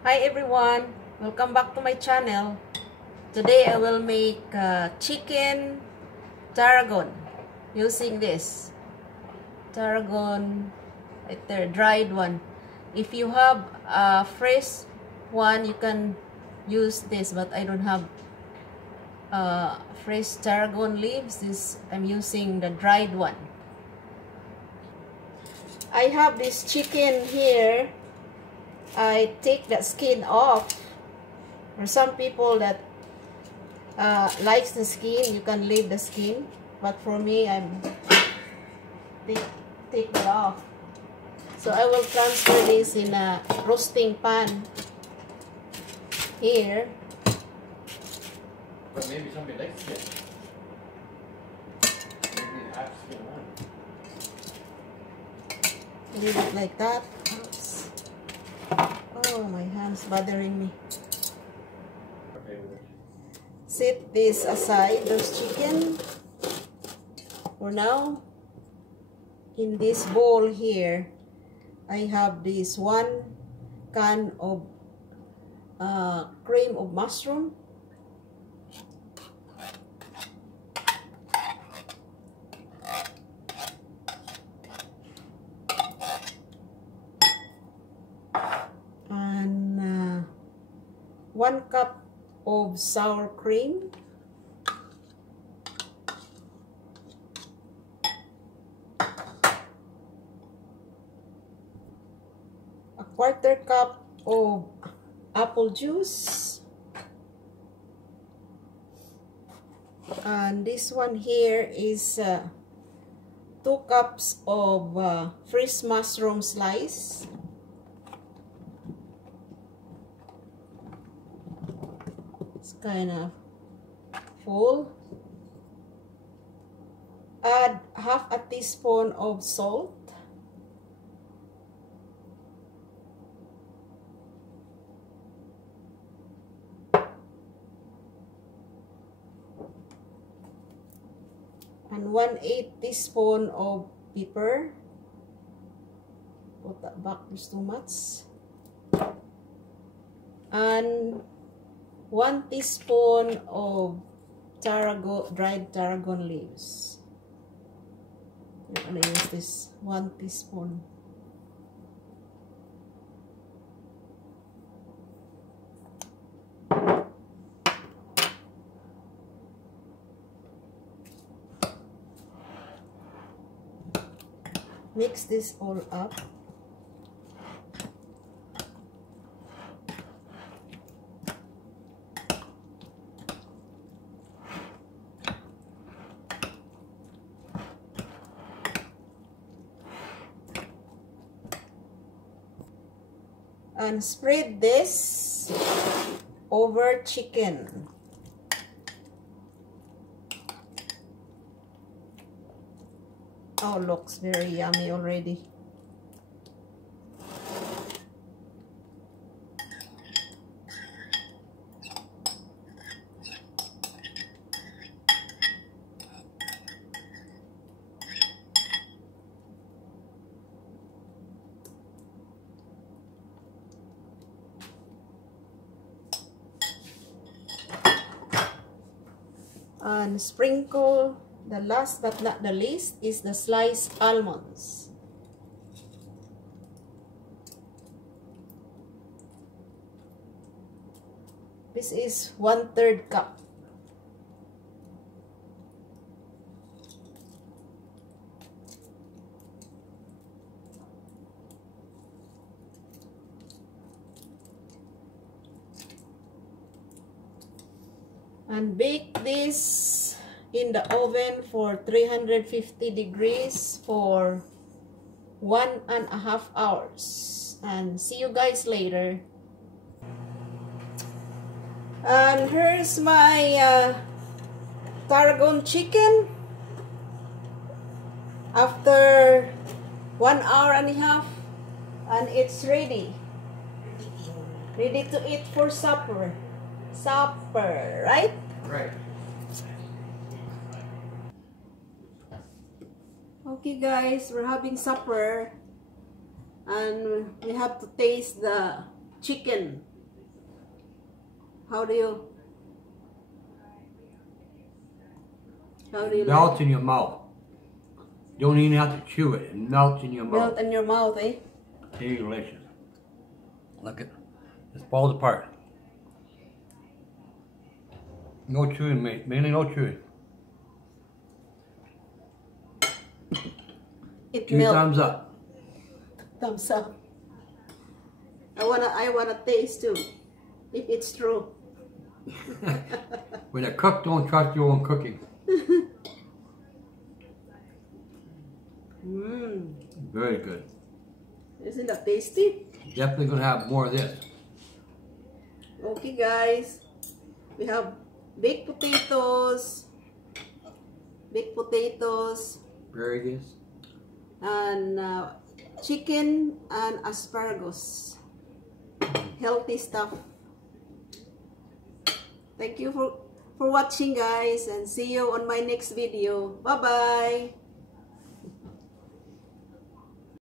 Hi everyone, welcome back to my channel. Today I will make chicken tarragon using this tarragon right there, dried one. If you have a fresh one, you can use this, but I don't have fresh tarragon leaves. I'm using the dried one. I have this chicken here. I take the skin off. For some people that likes the skin, you can leave the skin, but for me, I'm take it off. So I will transfer this in a roasting pan here. But maybe somebody likes it. Maybe half skin on. Leave it like that. Oops. Oh, my hand's bothering me. Okay. Set this aside, those chicken. For now, in this bowl here, I have this 1 can of cream of mushroom. And 1 cup of sour cream. A 1/4 cup of apple juice. And this one here is 2 cups of fresh mushroom slice. It's kind of full. Add 1/2 teaspoon of salt. And 1/8 teaspoon of pepper. Put that back, there's too much. And 1 teaspoon of dried tarragon leaves. I'm gonna use this 1 teaspoon. Mix this all up. And spread this over chicken. Oh, looks very yummy already. And sprinkle, the last but not the least is the sliced almonds. This is 1/3 cup. And bake this in the oven for 350 degrees for 1.5 hours. And see you guys later. And here's my tarragon chicken after 1.5 hours, and it's ready to eat for supper. Right? Right. Okay guys, we're having supper and we have to taste the chicken. How do you Melts like in your mouth. You don't even have to chew it. It melts in your it? mouth. Melt in your mouth, eh? Delicious. Look at it. It falls apart. No chewing, mate. Mainly no chewing. It 2 melt. thumbs up. Thumbs up. I wanna taste too. If it's true. When a cook, don't trust your own cooking. Mmm. Very good. Isn't that tasty? Definitely gonna have more of this. Okay guys. We have baked potatoes. Asparagus. And chicken and asparagus. Healthy stuff. Thank you for watching guys, and see you on my next video. Bye bye.